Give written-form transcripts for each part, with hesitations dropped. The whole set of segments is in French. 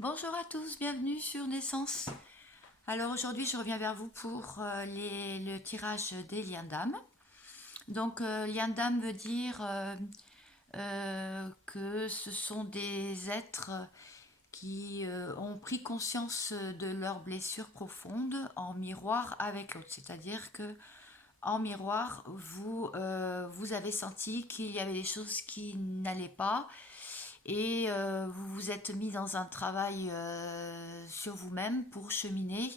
Bonjour à tous, bienvenue sur Naissance. Alors aujourd'hui, je reviens vers vous pour le tirage des liens d'âme. Donc, lien d'âme veut dire que ce sont des êtres qui ont pris conscience de leurs blessures profondes en miroir avec l'autre. C'est-à-dire que en miroir, vous avez senti qu'il y avait des choses qui n'allaient pas et vous vous êtes mis dans un travail sur vous-même pour cheminer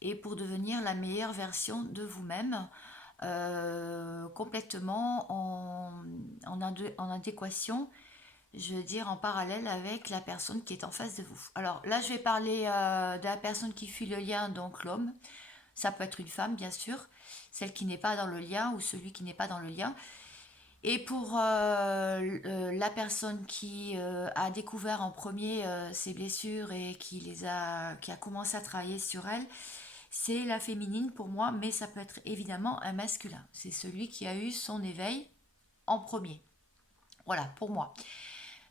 et pour devenir la meilleure version de vous-même, complètement en adéquation, je veux dire en parallèle avec la personne qui est en face de vous. Alors là, je vais parler de la personne qui fuit le lien, donc l'homme. Ça peut être une femme, bien sûr, celle qui n'est pas dans le lien ou celui qui n'est pas dans le lien. Et pour la personne qui a découvert en premier ses blessures et qui a commencé à travailler sur elle, c'est la féminine pour moi, mais ça peut être évidemment un masculin. C'est celui qui a eu son éveil en premier. Voilà, pour moi.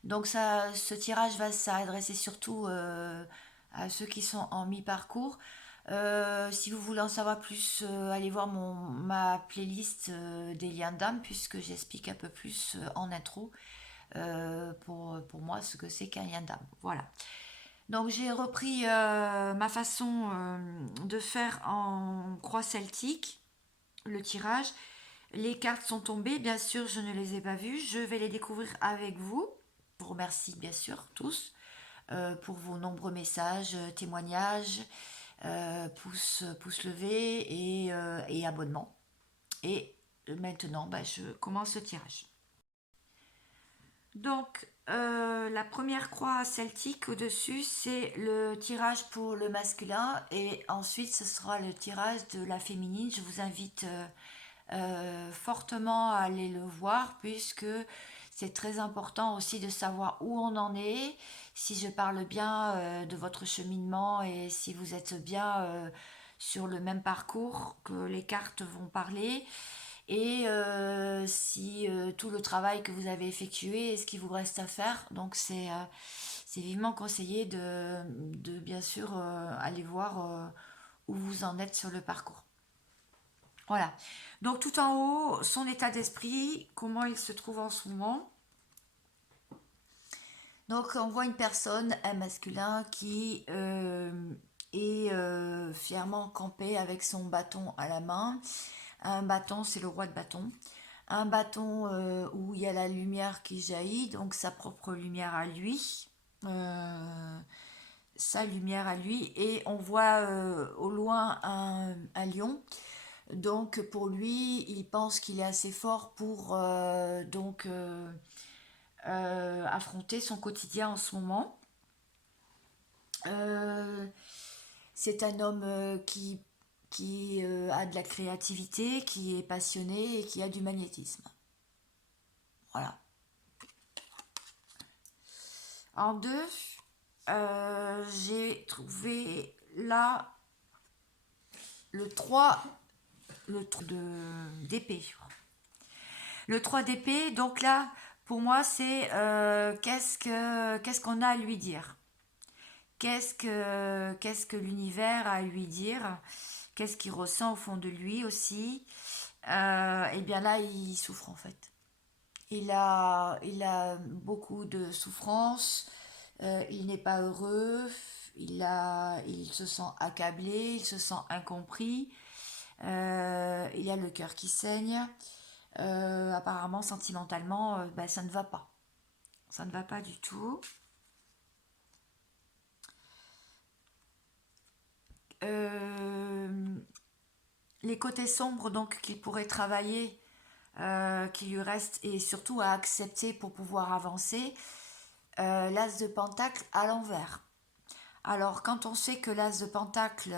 Donc ça, ce tirage va s'adresser surtout à ceux qui sont en mi-parcours. Si vous voulez en savoir plus, allez voir ma playlist des liens d'âme, puisque j'explique un peu plus en intro pour moi ce que c'est qu'un lien d'âme. Voilà. Donc j'ai repris ma façon de faire en croix celtique, le tirage. Les cartes sont tombées, bien sûr, je ne les ai pas vues. Je vais les découvrir avec vous. Je vous remercie bien sûr tous pour vos nombreux messages, témoignages, pouces levés et abonnements. Et maintenant, bah, je commence le tirage. Donc, la première croix celtique au-dessus, c'est le tirage pour le masculin et ensuite ce sera le tirage de la féminine. Je vous invite fortement à aller le voir puisque c'est très important aussi de savoir où on en est, si je parle bien de votre cheminement et si vous êtes bien sur le même parcours que les cartes vont parler et si tout le travail que vous avez effectué et ce qu'il vous reste à faire. Donc c'est vivement conseillé de bien sûr aller voir où vous en êtes sur le parcours. Voilà. Donc tout en haut, son état d'esprit, comment il se trouve en ce moment. Donc on voit une personne, un masculin, qui est fièrement campé avec son bâton à la main. Un bâton, c'est le roi de bâton. Un bâton où il y a la lumière qui jaillit, donc sa propre lumière à lui. Euh, Sa lumière à lui. Et on voit au loin un lion. Donc pour lui, il pense qu'il est assez fort pour affronter son quotidien en ce moment. Euh, c'est un homme qui a de la créativité, qui est passionné et qui a du magnétisme. Voilà. En deux, j'ai trouvé là le 3 d'épée. Le 3 d'épée, donc là, pour moi, c'est qu'est-ce qu'on a à lui dire. Qu'est-ce que l'univers a à lui dire. Qu'est-ce qu'il ressent au fond de lui aussi. Et bien là, il souffre en fait. Il a beaucoup de souffrance. Il n'est pas heureux. Il se sent accablé. Il se sent incompris. Il a le cœur qui saigne. Apparemment, sentimentalement, ben, ça ne va pas. Ça ne va pas du tout. Euh, les côtés sombres donc qu'il pourrait travailler, qui lui reste et surtout à accepter pour pouvoir avancer. L'as de pentacle à l'envers. Alors quand on sait que l'as de pentacle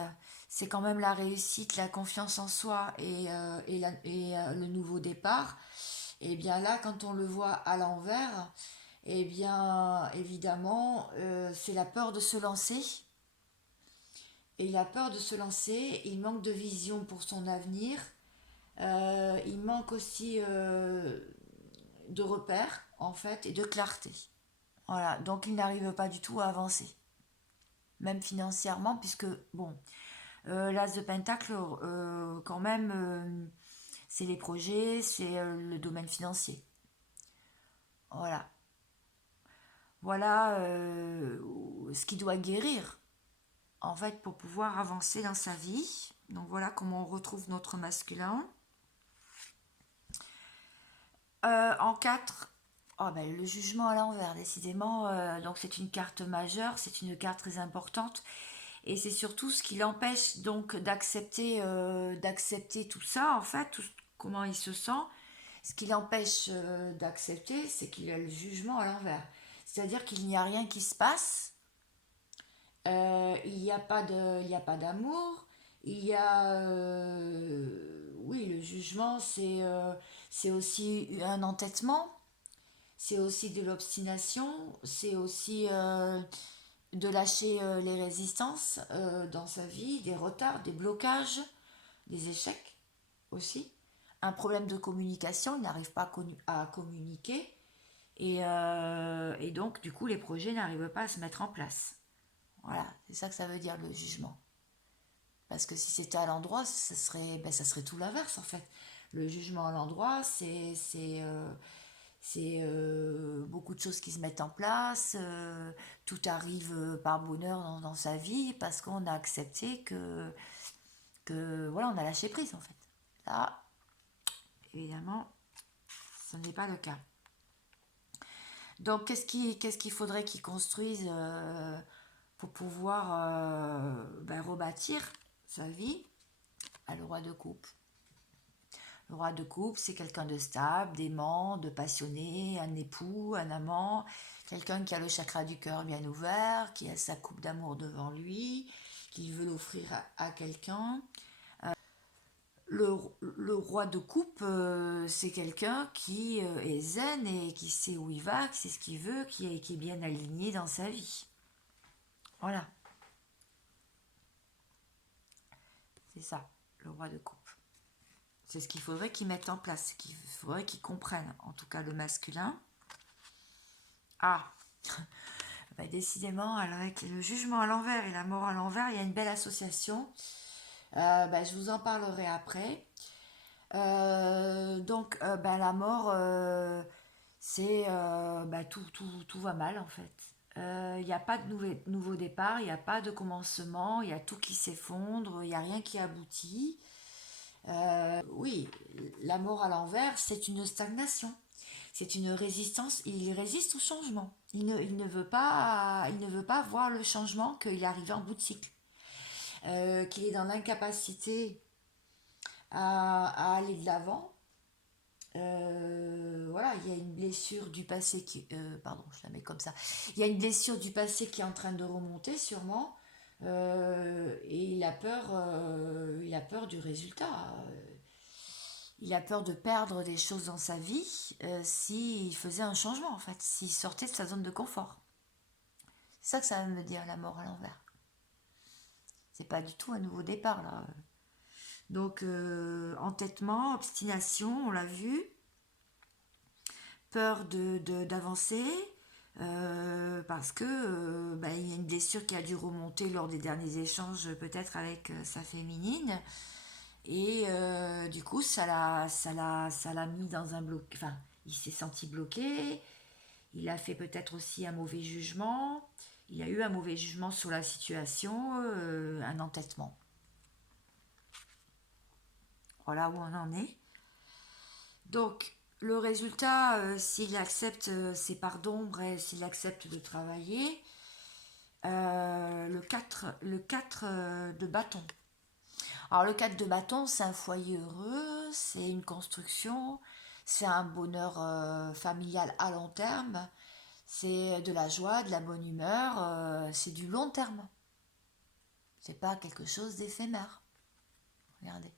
c'est quand même la réussite, la confiance en soi et le nouveau départ, et bien là quand on le voit à l'envers, et bien évidemment c'est la peur de se lancer. Et la peur de se lancer, il manque de vision pour son avenir. Il manque aussi de repères, en fait, et de clarté. Voilà, donc il n'arrive pas du tout à avancer. même financièrement, puisque, bon, l'As de Pentacle, quand même, c'est les projets, c'est le domaine financier. Voilà. Voilà ce qui doit guérir, en fait, pour pouvoir avancer dans sa vie. Donc voilà comment on retrouve notre masculin. En 4, oh ben, le jugement à l'envers, décidément. Donc c'est une carte majeure, c'est une carte très importante. Et c'est surtout ce qui l'empêche donc d'accepter tout ça, en fait, comment il se sent. Ce qui l'empêche d'accepter, c'est qu'il a le jugement à l'envers. C'est-à-dire qu'il n'y a rien qui se passe, il n'y a pas de, il y a pas d'amour, il y a, oui, le jugement, c'est aussi un entêtement, c'est aussi de l'obstination, c'est aussi de lâcher les résistances dans sa vie, des retards, des blocages, des échecs aussi. Un problème de communication, il n'arrive pas à communiquer et donc du coup les projets n'arrivent pas à se mettre en place. Voilà, c'est ça que ça veut dire le jugement. Parce que si c'était à l'endroit, ça serait tout l'inverse en fait. Le jugement à l'endroit, c'est beaucoup de choses qui se mettent en place, tout arrive par bonheur dans sa vie parce qu'on a accepté que voilà, on a lâché prise en fait. Là, évidemment, ce n'est pas le cas. Donc, qu'est-ce qu'il faudrait qu'il construise pour pouvoir ben, rebâtir sa vie? À le roi de coupe. Le roi de coupe, c'est quelqu'un de stable, d'aimant, de passionné, un époux, un amant, quelqu'un qui a le chakra du cœur bien ouvert, qui a sa coupe d'amour devant lui, qui veut l'offrir à quelqu'un. Le roi de coupe, c'est quelqu'un qui est zen et qui sait où il va, qui sait ce qu'il veut, qui est bien aligné dans sa vie. Voilà, c'est ça, le roi de coupe. C'est ce qu'il faudrait qu'il mette en place, qu'il faudrait qu'il comprenne, en tout cas le masculin. Ah, bah décidément, alors avec le jugement à l'envers et la mort à l'envers, il y a une belle association. Bah, je vous en parlerai après. Donc, bah, la mort, c'est bah, tout va mal en fait. Il n'y a pas de nouveau départ, il n'y a pas de commencement, il y a tout qui s'effondre, il n'y a rien qui aboutit. Oui, la mort à l'envers, c'est une stagnation. C'est une résistance. Il résiste au changement. Il ne veut pas voir le changement, qu'il est arrivé en bout de cycle. Qu'il est dans l'incapacité à aller de l'avant. Voilà, il y a une blessure du passé qui... pardon, je la mets comme ça. Il y a une blessure du passé qui est en train de remonter sûrement. Et il a peur du résultat. Il a peur de perdre des choses dans sa vie s'il faisait un changement en fait, s'il sortait de sa zone de confort. C'est ça que ça veut me dire la mort à l'envers. C'est pas du tout un nouveau départ là. Donc entêtement, obstination, on l'a vu, peur d'avancer, parce que bah, il y a une blessure qui a dû remonter lors des derniers échanges peut-être avec sa féminine. Et du coup, ça l'a mis dans un bloc. Enfin, il s'est senti bloqué. Il a fait peut-être aussi un mauvais jugement. Il a eu un mauvais jugement sur la situation, un entêtement. Voilà où on en est. Donc, le résultat, s'il accepte ses parts d'ombre et s'il accepte de travailler, le 4 de bâton. Alors le 4 de bâton, c'est un foyer heureux, c'est une construction, c'est un bonheur familial à long terme, c'est de la joie, de la bonne humeur, c'est du long terme. C'est pas quelque chose d'éphémère. Regardez,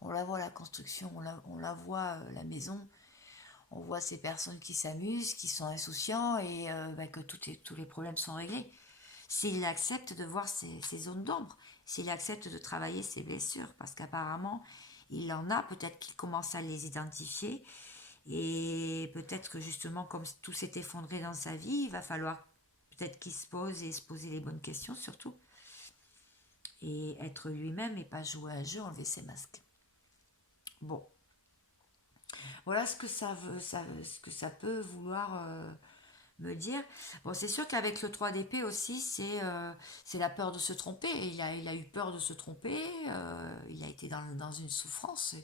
on la voit la construction, on la voit la maison, on voit ces personnes qui s'amusent, qui sont insouciants et bah, que tous les problèmes sont réglés. S'il accepte de voir ses zones d'ombre, s'il accepte de travailler ses blessures, parce qu'apparemment, il en a, peut-être qu'il commence à les identifier, et peut-être que justement, comme tout s'est effondré dans sa vie, il va falloir peut-être qu'il se pose et se poser les bonnes questions surtout. Et être lui-même et pas jouer à un jeu, enlever ses masques. Bon, voilà ce que ça veut, ce que ça peut vouloir me dire. Bon, c'est sûr qu'avec le 3 d'épée aussi, c'est la peur de se tromper. Il a eu peur de se tromper, il a été dans une souffrance.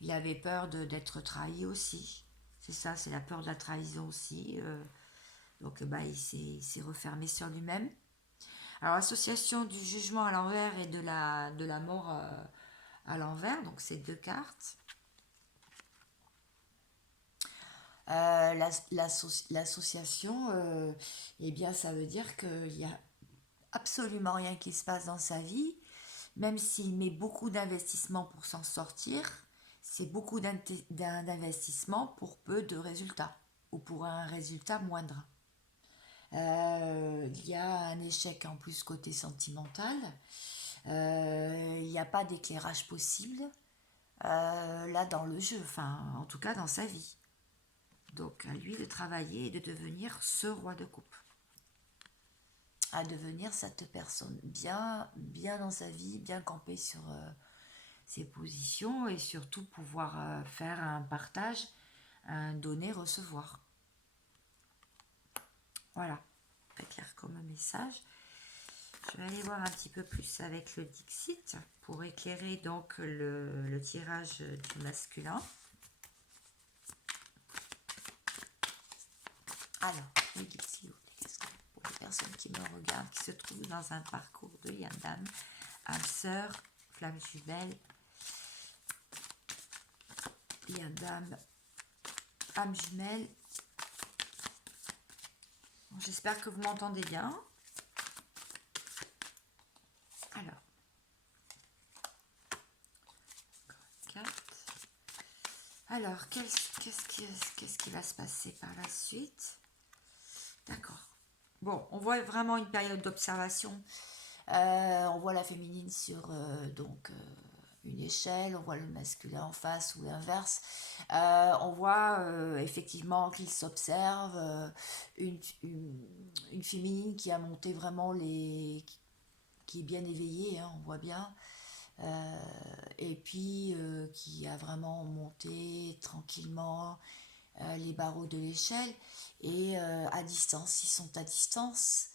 Il avait peur d'être trahi aussi. C'est ça, c'est la peur de la trahison aussi. Donc, bah, il s'est refermé sur lui-même. Alors, association du jugement à l'envers et de la mort à l'envers, donc c'est deux cartes. L'association, eh bien, ça veut dire qu'il y a absolument rien qui se passe dans sa vie, même s'il met beaucoup d'investissement pour s'en sortir, c'est beaucoup d'investissement pour peu de résultats, ou pour un résultat moindre. Il y a un échec en plus côté sentimental, il n'y a pas d'éclairage possible, là dans le jeu, enfin en tout cas dans sa vie. Donc à lui de travailler et de devenir ce roi de coupe. À devenir cette personne bien dans sa vie, bien campée sur ses positions et surtout pouvoir faire un partage, un donner-recevoir. Voilà, très clair comme message. Je vais aller voir un petit peu plus avec le Dixit pour éclairer donc le tirage du masculin. Alors, le Dixit, pour les personnes qui me regardent, qui se trouvent dans un parcours de lien d'âme, âme sœur, flamme jumelle, lien d'âme, âme jumelle. Bon, j'espère que vous m'entendez bien. Alors, 4. Alors, qu'est-ce qui va se passer par la suite? D'accord. Bon, on voit vraiment une période d'observation. On voit la féminine sur une échelle, on voit le masculin en face ou l'inverse. On voit effectivement qu'il s'observe, une féminine qui a monté vraiment qui est bien éveillée, hein, on voit bien. Et puis qui a vraiment monté tranquillement les barreaux de l'échelle et à distance, ils sont à distance.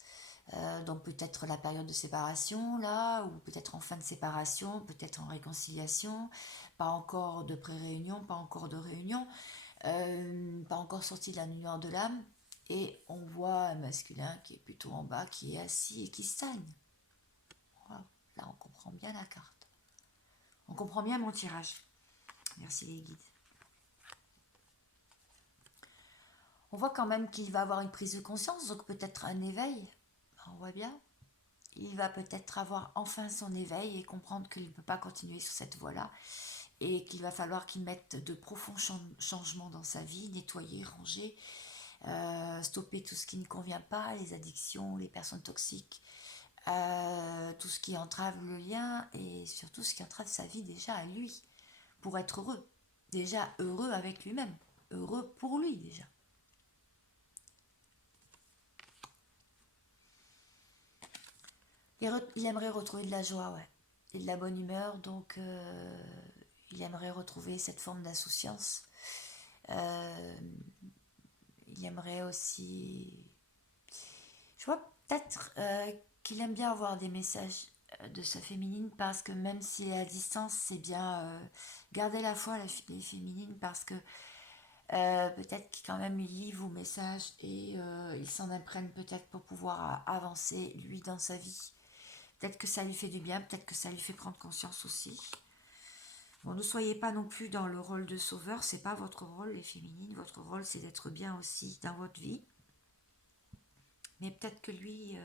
Donc peut-être la période de séparation là, ou peut-être en fin de séparation, peut-être en réconciliation, pas encore de pré-réunion, pas encore de réunion, pas encore sorti de la lumière de l'âme, et on voit un masculin qui est plutôt en bas, qui est assis et qui stagne. Voilà. Là on comprend bien la carte. On comprend bien mon tirage. Merci les guides. On voit quand même qu'il va avoir une prise de conscience, donc peut-être un éveil. On voit bien. Il va peut-être avoir enfin son éveil et comprendre qu'il ne peut pas continuer sur cette voie-là et qu'il va falloir qu'il mette de profonds changements dans sa vie, nettoyer, ranger, stopper tout ce qui ne convient pas, les addictions, les personnes toxiques, tout ce qui entrave le lien et surtout ce qui entrave sa vie déjà à lui, pour être heureux. Déjà heureux avec lui-même, heureux pour lui déjà. Il aimerait retrouver de la joie, ouais, et de la bonne humeur, donc il aimerait retrouver cette forme d'insouciance. Il aimerait aussi... Je vois peut-être qu'il aime bien avoir des messages de sa féminine, parce que même s'il est à distance, c'est bien garder la foi, les féminines, parce que peut-être qu'il quand même il lit vos messages et il s'en imprègne peut-être pour pouvoir avancer lui dans sa vie. Peut-être que ça lui fait du bien, peut-être que ça lui fait prendre conscience aussi. Bon, ne soyez pas non plus dans le rôle de sauveur, c'est pas votre rôle les féminines, votre rôle c'est d'être bien aussi dans votre vie. Mais peut-être que lui,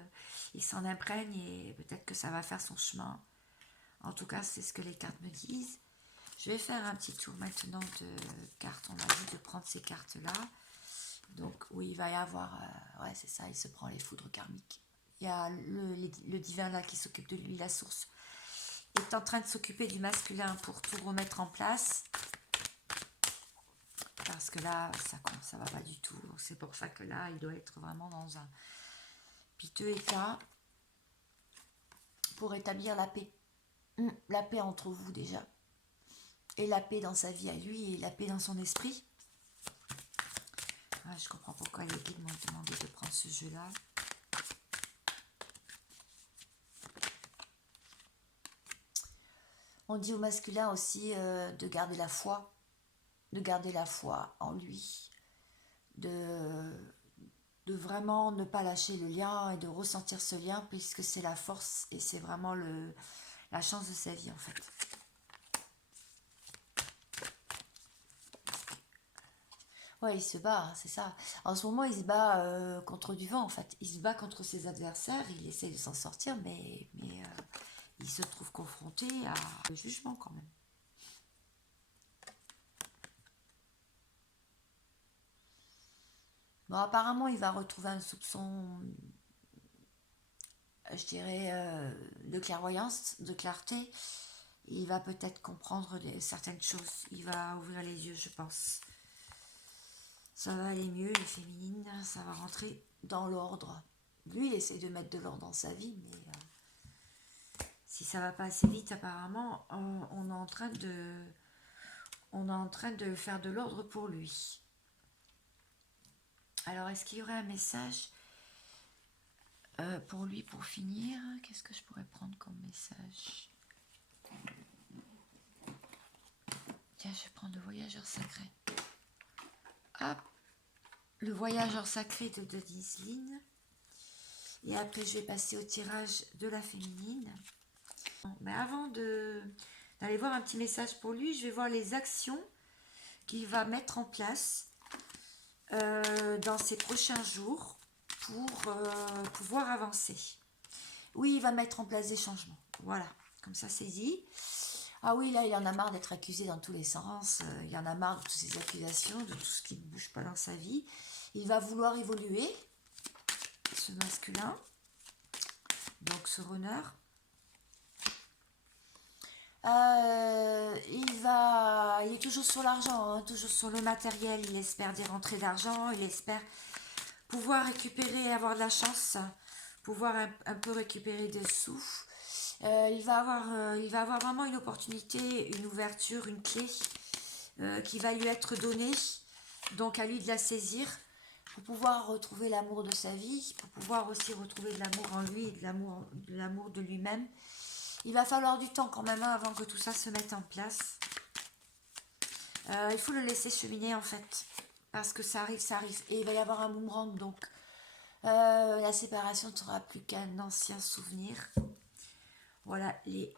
il s'en imprègne et peut-être que ça va faire son chemin. En tout cas, c'est ce que les cartes me disent. Je vais faire un petit tour maintenant de cartes. On m'a dit de prendre ces cartes-là. Donc, oui, il va y avoir... ouais, c'est ça, il se prend les foudres karmiques. Il y a le divin là qui s'occupe de lui, la source. Il est en train de s'occuper du masculin pour tout remettre en place. Parce que là, ça va pas du tout. C'est pour ça que là, il doit être vraiment dans piteux état pour établir la paix. La paix entre vous déjà. Et la paix dans sa vie à lui et la paix dans son esprit. Ah, je comprends pourquoi les guides m'ont demandé de prendre ce jeu-là. On dit au masculin aussi de garder la foi en lui, de vraiment ne pas lâcher le lien et de ressentir ce lien puisque c'est la force et c'est vraiment la chance de sa vie en fait. Ouais, il se bat, c'est ça. En ce moment, il se bat contre du vent en fait. Il se bat contre ses adversaires, il essaie de s'en sortir, mais il se trouve confronté à le jugement quand même. Bon, apparemment, il va retrouver un soupçon, je dirais, de clairvoyance, de clarté. Il va peut-être comprendre certaines choses. Il va ouvrir les yeux, je pense. Ça va aller mieux, les féminines. Ça va rentrer dans l'ordre. Lui, il essaie de mettre de l'ordre dans sa vie, mais si ça va pas assez vite, apparemment, on est en train de faire de l'ordre pour lui. Alors, est-ce qu'il y aurait un message pour lui, pour finir? Qu'est-ce que je pourrais prendre comme message? Tiens, je vais prendre le voyageur sacré. Hop, le voyageur sacré de Denise Lynn. Et après, je vais passer au tirage de la féminine. Mais avant d'aller voir un petit message pour lui, je vais voir les actions qu'il va mettre en place dans ces prochains jours pour pouvoir avancer. Oui, il va mettre en place des changements. Voilà, comme ça c'est dit. Ah oui, là, il en a marre d'être accusé dans tous les sens. Il en a marre de toutes ces accusations, de tout ce qui ne bouge pas dans sa vie. Il va vouloir évoluer, ce masculin. Donc, ce runner. Il est toujours sur l'argent, hein, toujours sur le matériel. Il espère des rentrées d'argent. Il espère pouvoir récupérer, avoir de la chance, pouvoir un peu récupérer des sous. Il va avoir vraiment une opportunité, une ouverture, une clé qui va lui être donnée. Donc à lui de la saisir pour pouvoir retrouver l'amour de sa vie, pour pouvoir aussi retrouver de l'amour en lui et de l'amour de lui-même. Il va falloir du temps quand même avant que tout ça se mette en place. Il faut le laisser cheminer en fait. Parce que ça arrive. Et il va y avoir un boomerang. Donc la séparation ne sera plus qu'un ancien souvenir. Voilà les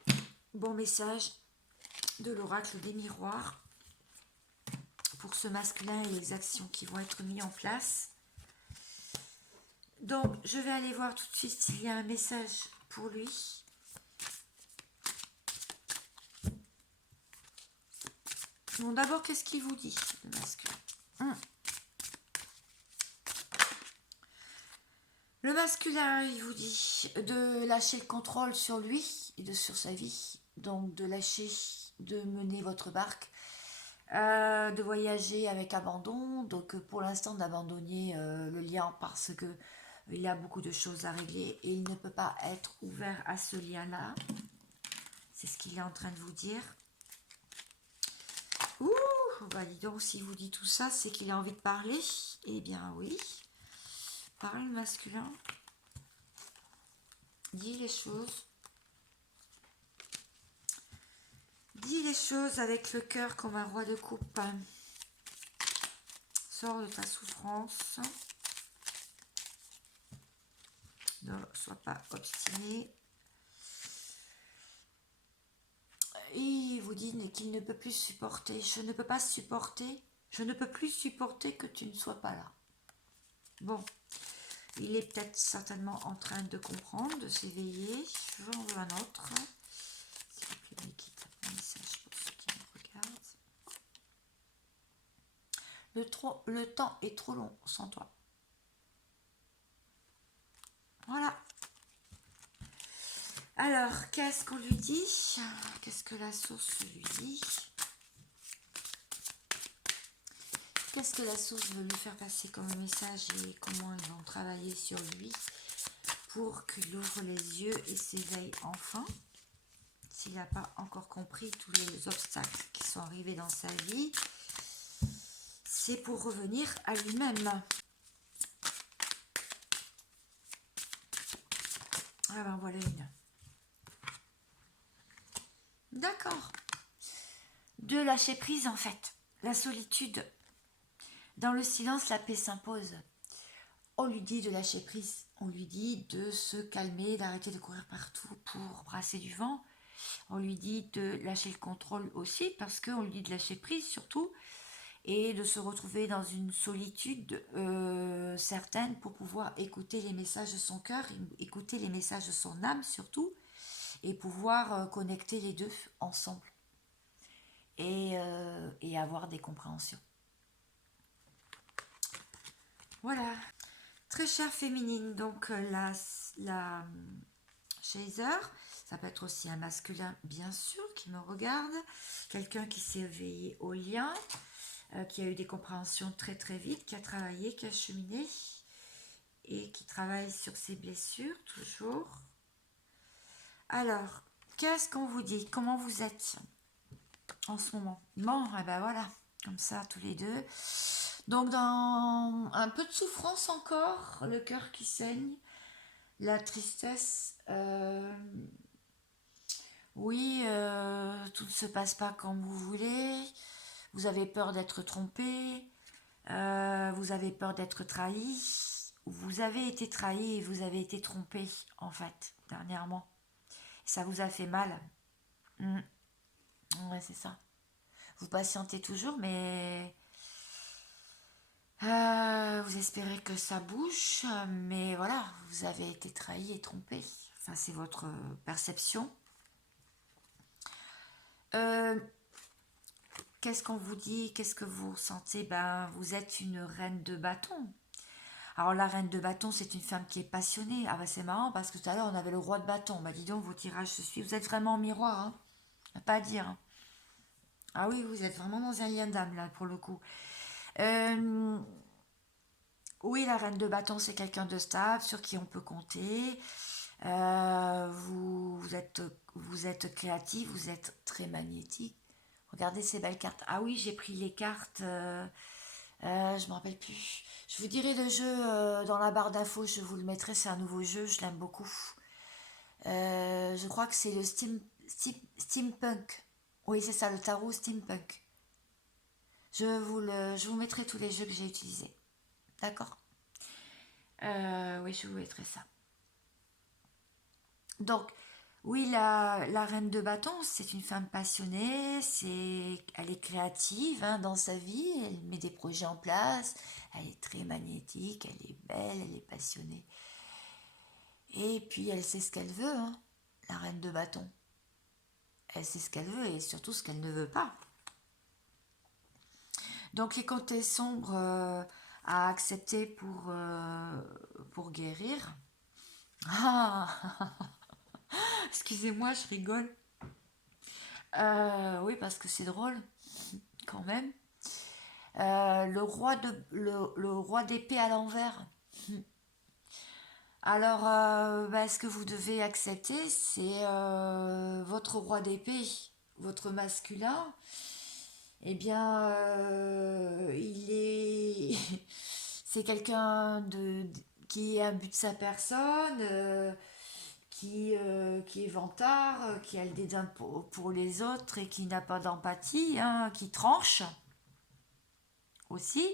bons messages de l'oracle des miroirs. Pour ce masculin et les actions qui vont être mises en place. Donc je vais aller voir tout de suite s'il y a un message pour lui. Bon, d'abord, qu'est-ce qu'il vous dit, le masculin? Le masculin, il vous dit de lâcher le contrôle sur lui et sur sa vie. Donc, de lâcher, de mener votre barque, de voyager avec abandon. Donc, pour l'instant, d'abandonner le lien parce que il a beaucoup de choses à régler et il ne peut pas être ouvert à ce lien-là. C'est ce qu'il est en train de vous dire. Ouh, bah dis donc, s'il vous dit tout ça, c'est qu'il a envie de parler. Eh bien oui, parle masculin. Dis les choses. Dis les choses avec le cœur comme un roi de coupe. Sors de ta souffrance. Ne sois pas obstiné. Il vous dit qu'il ne peut plus supporter. Je ne peux pas supporter. Je ne peux plus supporter que tu ne sois pas là. Bon, il est peut-être certainement en train de comprendre, de s'éveiller. J'en veux un autre. S'il vous plaît, quitte un message pour ceux qui me regardent. Le temps est trop long sans toi. Voilà. Alors, qu'est-ce qu'on lui dit? Qu'est-ce que la source lui dit? Qu'est-ce que la source veut lui faire passer comme message et comment ils vont travailler sur lui pour qu'il ouvre les yeux et s'éveille enfin. S'il n'a pas encore compris tous les obstacles qui sont arrivés dans sa vie, c'est pour revenir à lui-même. Ah ben voilà une. D'accord. De lâcher prise en fait. La solitude. Dans le silence, la paix s'impose. On lui dit de lâcher prise. On lui dit de se calmer, d'arrêter de courir partout pour brasser du vent. On lui dit de lâcher le contrôle aussi, parce qu'on lui dit de lâcher prise surtout, et de se retrouver dans une solitude certaine pour pouvoir écouter les messages de son cœur, écouter les messages de son âme surtout, et pouvoir connecter les deux ensemble et avoir des compréhensions. Voilà. Très chère féminine, donc la chaser, ça peut être aussi un masculin bien sûr qui me regarde, quelqu'un qui s'est éveillé au lien, qui a eu des compréhensions très très vite, qui a travaillé, qui a cheminé et qui travaille sur ses blessures toujours. Alors, qu'est-ce qu'on vous dit? Comment vous êtes en ce moment? Bon, et ben voilà, comme ça tous les deux. Donc dans un peu de souffrance encore, le cœur qui saigne, la tristesse, oui, tout ne se passe pas comme vous voulez, vous avez peur d'être trompé, vous avez peur d'être trahi, vous avez été trahi et vous avez été trompé en fait, dernièrement. Ça vous a fait mal. Mm. Ouais, c'est ça. Vous patientez toujours, mais vous espérez que ça bouge, mais voilà, vous avez été trahi et trompé. Ça, c'est votre perception. Euh, Qu'est-ce qu'on vous dit? Qu'est-ce que vous ressentez? Ben, vous êtes une reine de bâton. Alors, la reine de bâton, c'est une femme qui est passionnée. Ah, ben, c'est marrant parce que tout à l'heure, on avait le roi de bâton. Bah, dis donc, vos tirages se suivent. Vous êtes vraiment en miroir, hein? Pas à dire, hein. Ah oui, vous êtes vraiment dans un lien d'âme, là, pour le coup. Euh, oui, la reine de bâton, c'est quelqu'un de stable, sur qui on peut compter. Vous êtes créatif, vous êtes très magnétique. Regardez ces belles cartes. Ah oui, j'ai pris les cartes. Je ne me rappelle plus. Je vous dirai le jeu dans la barre d'infos. Je vous le mettrai. C'est un nouveau jeu. Je l'aime beaucoup. Je crois que c'est le steampunk. Oui, c'est ça, le tarot steampunk. Je vous mettrai tous les jeux que j'ai utilisés. D'accord. Oui, je vous mettrai ça. Donc, oui, la reine de bâton, c'est une femme passionnée, elle est créative hein, dans sa vie, elle met des projets en place, elle est très magnétique, elle est belle, elle est passionnée. Et puis, elle sait ce qu'elle veut, hein, la reine de bâton. Elle sait ce qu'elle veut et surtout ce qu'elle ne veut pas. Donc, les côtés sombres à accepter pour guérir. Ah, excusez-moi, je rigole. Oui, parce que c'est drôle, quand même. Le roi d'épée à l'envers. Alors, ce que vous devez accepter, c'est votre roi d'épée, votre masculin. Eh bien, c'est quelqu'un qui est un but de sa personne, qui est vantard, qui a le dédain pour les autres et qui n'a pas d'empathie, hein, qui tranche aussi.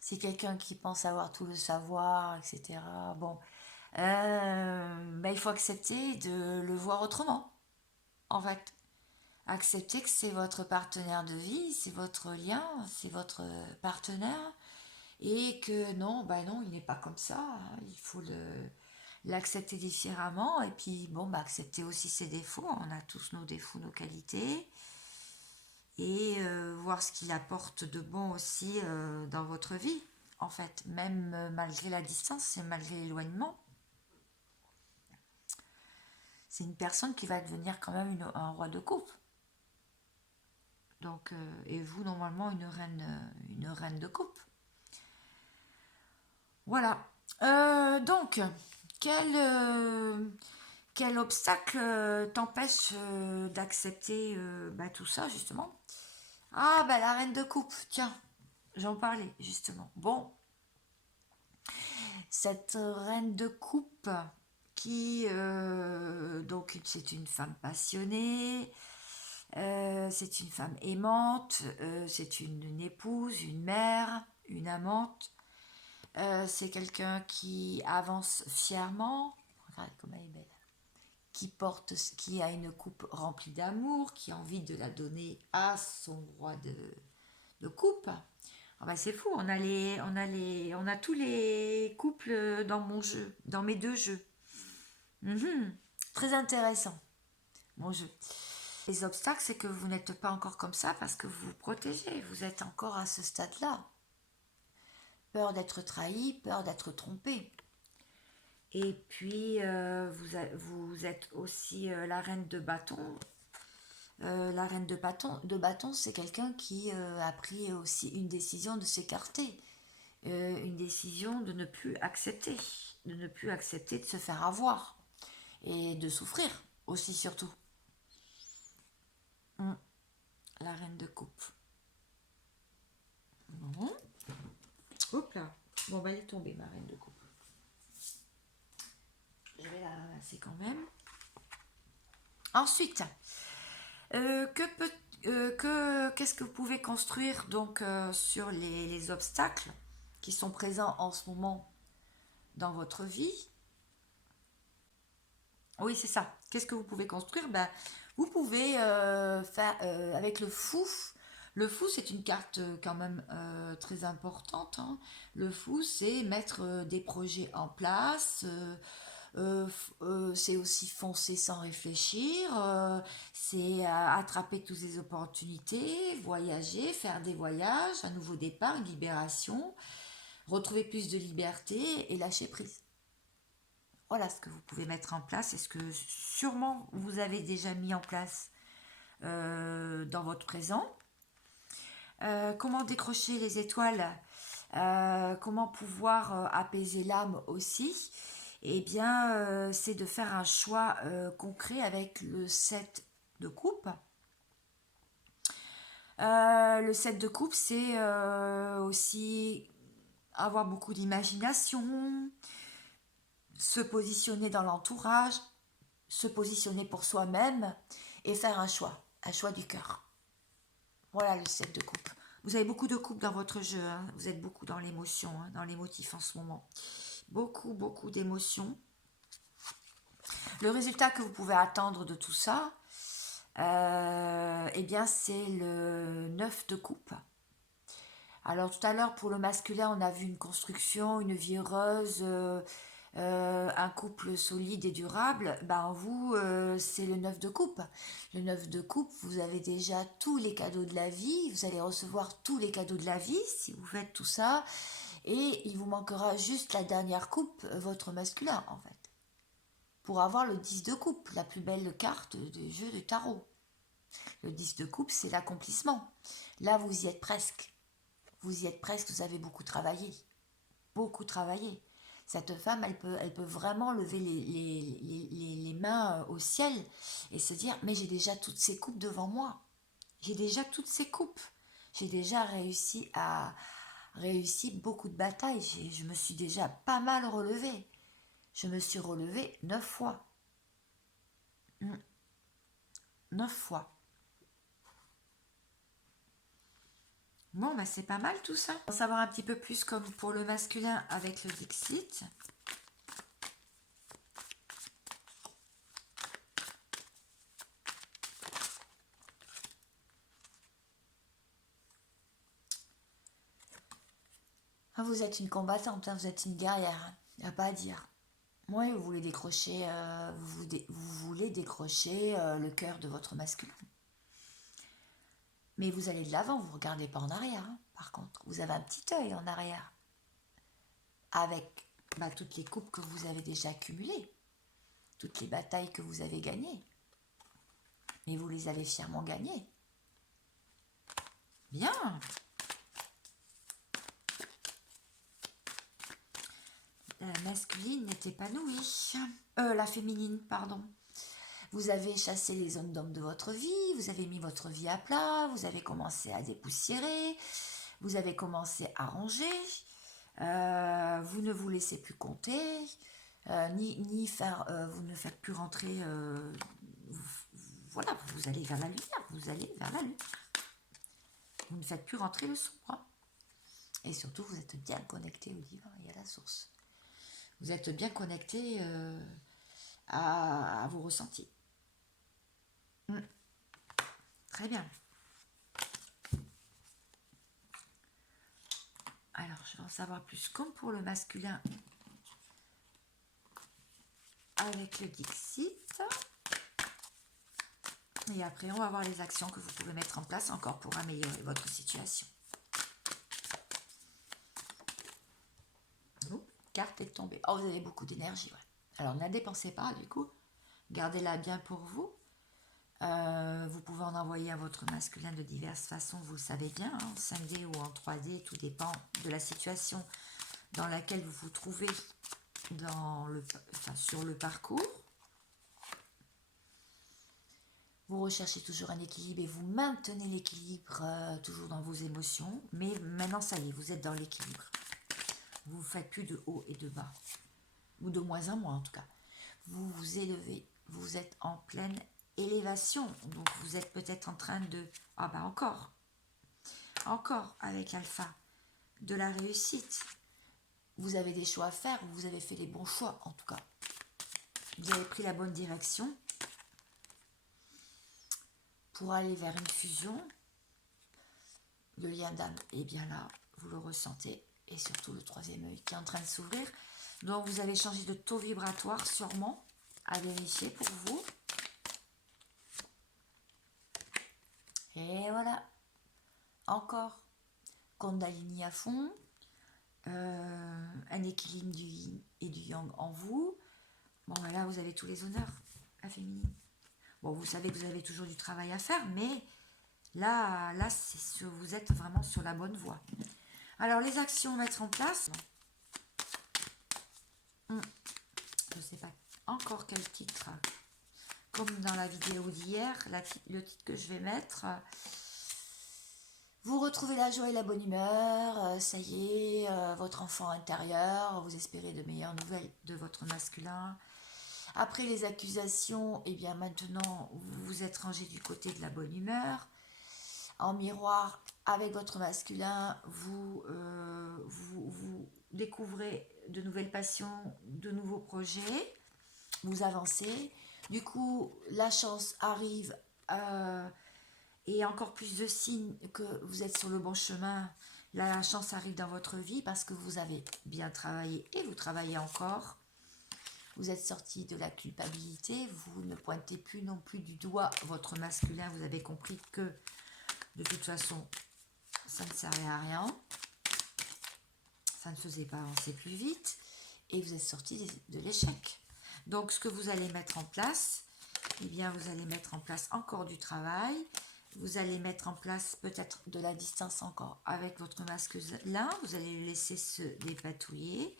C'est quelqu'un qui pense avoir tout le savoir, etc. Bon, il faut accepter de le voir autrement, en fait. Accepter que c'est votre partenaire de vie, c'est votre lien, c'est votre partenaire, et que non, non, il n'est pas comme ça. Hein. Il faut l'accepter différemment, et puis bon, accepter aussi ses défauts. On a tous nos défauts, nos qualités, et voir ce qu'il apporte de bon aussi dans votre vie, en fait, même malgré la distance et malgré l'éloignement. C'est une personne qui va devenir quand même un roi de coupe. Donc, et vous, normalement, une reine de coupe. Voilà. Donc, quel, quel obstacle t'empêche d'accepter tout ça, justement? Ah, bah la reine de coupe, tiens, j'en parlais, justement. Bon, cette reine de coupe qui, donc, c'est une femme passionnée, c'est une femme aimante, c'est une épouse, une mère, une amante. C'est quelqu'un qui avance fièrement. Regarde comme elle est belle. Qui porte, qui a une coupe remplie d'amour, qui a envie de la donner à son roi de coupe. Ah bah c'est fou, on a tous les couples dans mon jeu, dans mes deux jeux. Mhm. Très intéressant, mon jeu. Les obstacles, c'est que vous n'êtes pas encore comme ça parce que vous vous protégez. Vous êtes encore à ce stade-là. Peur d'être trahi, peur d'être trompé. Et puis, vous êtes aussi la reine de bâton. La reine de bâton, c'est quelqu'un qui a pris aussi une décision de s'écarter. Une décision de ne plus accepter. De ne plus accepter de se faire avoir. Et de souffrir aussi, surtout. Hum, La reine de coupe. Bon. Hop là. Bon, bah, elle est tombée, ma reine de coupe. Je vais la ramasser quand même. Ensuite, qu'est-ce que vous pouvez construire donc sur les obstacles qui sont présents en ce moment dans votre vie? Oui, c'est ça. Qu'est-ce que vous pouvez construire? Ben, vous pouvez faire avec le fou. Le fou, c'est une carte quand même très importante, hein. Le fou, c'est mettre des projets en place. C'est aussi foncer sans réfléchir. C'est attraper toutes les opportunités, voyager, faire des voyages, un nouveau départ, une libération, retrouver plus de liberté et lâcher prise. Voilà ce que vous pouvez mettre en place et ce que sûrement vous avez déjà mis en place dans votre présent. Comment décrocher les étoiles? Comment pouvoir apaiser l'âme aussi? Eh bien, c'est de faire un choix concret avec le 7 de coupe. Le 7 de coupe, c'est aussi avoir beaucoup d'imagination, se positionner dans l'entourage, se positionner pour soi-même et faire un choix du cœur. Voilà le 7 de coupe. Vous avez beaucoup de coupes dans votre jeu, hein. Vous êtes beaucoup dans l'émotion, hein, dans l'émotif en ce moment. Beaucoup, beaucoup d'émotions. Le résultat que vous pouvez attendre de tout ça, eh bien, c'est le 9 de coupe. Alors tout à l'heure, pour le masculin, on a vu une construction, une vie heureuse, un couple solide et durable. Ben, vous, c'est le 9 de coupe. Le 9 de coupe, vous avez déjà tous les cadeaux de la vie. Vous allez recevoir tous les cadeaux de la vie si vous faites tout ça. Et il vous manquera juste la dernière coupe, votre masculin, en fait. Pour avoir le 10 de coupe, la plus belle carte du jeu de tarot. Le 10 de coupe, c'est l'accomplissement. Là, vous y êtes presque. Vous y êtes presque, vous avez beaucoup travaillé. Beaucoup travaillé. Cette femme, elle peut vraiment lever les mains au ciel et se dire, mais j'ai déjà toutes ces coupes devant moi. J'ai déjà toutes ces coupes. J'ai déjà réussi beaucoup de batailles. Je me suis déjà pas mal relevée. Je me suis relevée 9 fois. 9 fois. Bon, bah c'est pas mal tout ça. Pour savoir un petit peu plus comme pour le masculin avec le Dixit. Ah, vous êtes une combattante, hein, vous êtes une guerrière. Il n'y a pas à dire. Oui, vous voulez décrocher, vous voulez décrocher le cœur de votre masculin. Mais vous allez de l'avant, vous ne regardez pas en arrière, hein, par contre. Vous avez un petit œil en arrière. Avec toutes les coupes que vous avez déjà accumulées. Toutes les batailles que vous avez gagnées. Mais vous les avez fièrement gagnées. Bien. La masculine est épanouie. La féminine, pardon. Vous avez chassé les zones d'ombre de votre vie, vous avez mis votre vie à plat, vous avez commencé à dépoussiérer, vous avez commencé à ranger, vous ne vous laissez plus compter, ni faire, vous ne faites plus rentrer, voilà, vous allez vers la lumière, vous allez vers la lumière. Vous ne faites plus rentrer le sombre. Hein. Et surtout, vous êtes bien connecté au divin et à la source. Vous êtes bien connecté à vos ressentis. Très bien. Alors, je vais en savoir plus. Comme pour le masculin avec le Dixit. Et après, on va voir les actions que vous pouvez mettre en place encore pour améliorer votre situation. Oh, carte est tombée. Oh, vous avez beaucoup d'énergie. Ouais. Alors, ne la dépensez pas, du coup. Gardez-la bien pour vous. Vous pouvez en envoyer à votre masculin de diverses façons, vous le savez bien, hein, en 5D ou en 3D, tout dépend de la situation dans laquelle vous vous trouvez sur le parcours. Vous recherchez toujours un équilibre et vous maintenez l'équilibre toujours dans vos émotions, mais maintenant ça y est, vous êtes dans l'équilibre. Vous ne faites plus de haut et de bas, ou de moins en moins en tout cas. Vous vous élevez, vous êtes en pleine élévation, donc vous êtes peut-être en train de... Ah bah encore avec Alpha, de la réussite. Vous avez des choix à faire, vous avez fait les bons choix en tout cas. Vous avez pris la bonne direction pour aller vers une fusion. Le lien d'âme est bien là, vous le ressentez. Et surtout le troisième œil qui est en train de s'ouvrir. Donc vous avez changé de taux vibratoire sûrement, à vérifier pour vous. Et voilà, encore Kundalini à fond, un équilibre du yin et du yang en vous. Bon, voilà, vous avez tous les honneurs, la féminine. Bon, vous savez que vous avez toujours du travail à faire, mais là vous êtes vraiment sur la bonne voie. Alors, les actions à mettre en place. Je ne sais pas encore quel titre. Comme dans la vidéo d'hier, le titre que je vais mettre... Vous retrouvez la joie et la bonne humeur, ça y est, votre enfant intérieur, vous espérez de meilleures nouvelles de votre masculin. Après les accusations, et bien maintenant, vous vous êtes rangé du côté de la bonne humeur. En miroir, avec votre masculin, vous découvrez de nouvelles passions, de nouveaux projets, vous avancez. Du coup, la chance arrive... et encore plus de signes que vous êtes sur le bon chemin, la chance arrive dans votre vie parce que vous avez bien travaillé et vous travaillez encore. Vous êtes sorti de la culpabilité, vous ne pointez plus non plus du doigt votre masculin, vous avez compris que de toute façon, ça ne servait à rien, ça ne faisait pas avancer plus vite et vous êtes sorti de l'échec. Donc ce que vous allez mettre en place, eh bien vous allez mettre en place encore du travail. Vous allez mettre en place peut-être de la distance encore avec votre masculin. Vous allez le laisser se dépatouiller.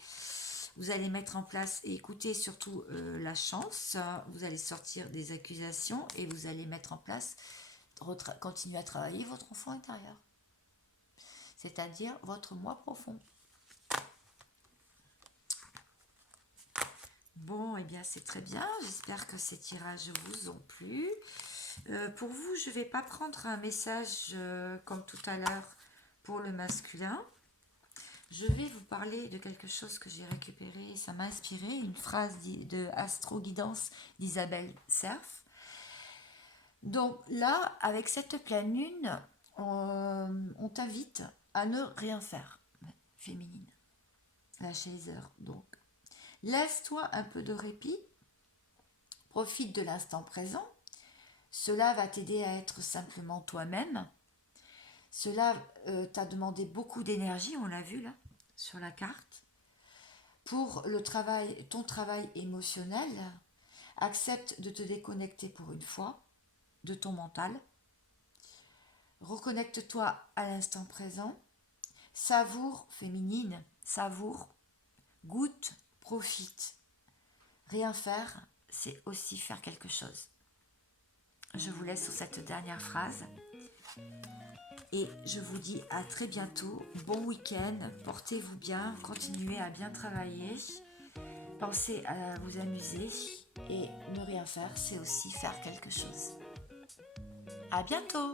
Vous allez mettre en place et écouter surtout la chance. Vous allez sortir des accusations et vous allez mettre en place, continuer à travailler votre enfant intérieur. C'est-à-dire votre moi profond. Bon, eh bien c'est très bien. J'espère que ces tirages vous ont plu. Pour vous, je ne vais pas prendre un message comme tout à l'heure pour le masculin. Je vais vous parler de quelque chose que j'ai récupéré, ça m'a inspiré, une phrase de Astro Guidance d'Isabelle Cerf. Donc là, avec cette pleine lune, on t'invite à ne rien faire, féminine. Lâcher les heures, donc. Laisse-toi un peu de répit, profite de l'instant présent. Cela va t'aider à être simplement toi-même. Cela t'a demandé beaucoup d'énergie, on l'a vu là, sur la carte. Pour le travail, ton travail émotionnel, accepte de te déconnecter pour une fois de ton mental. Reconnecte-toi à l'instant présent. Savoure, féminine, savoure, goûte profite. Rien faire, c'est aussi faire quelque chose. Je vous laisse sur cette dernière phrase. Et je vous dis à très bientôt. Bon week-end. Portez-vous bien. Continuez à bien travailler. Pensez à vous amuser. Et ne rien faire, c'est aussi faire quelque chose. À bientôt!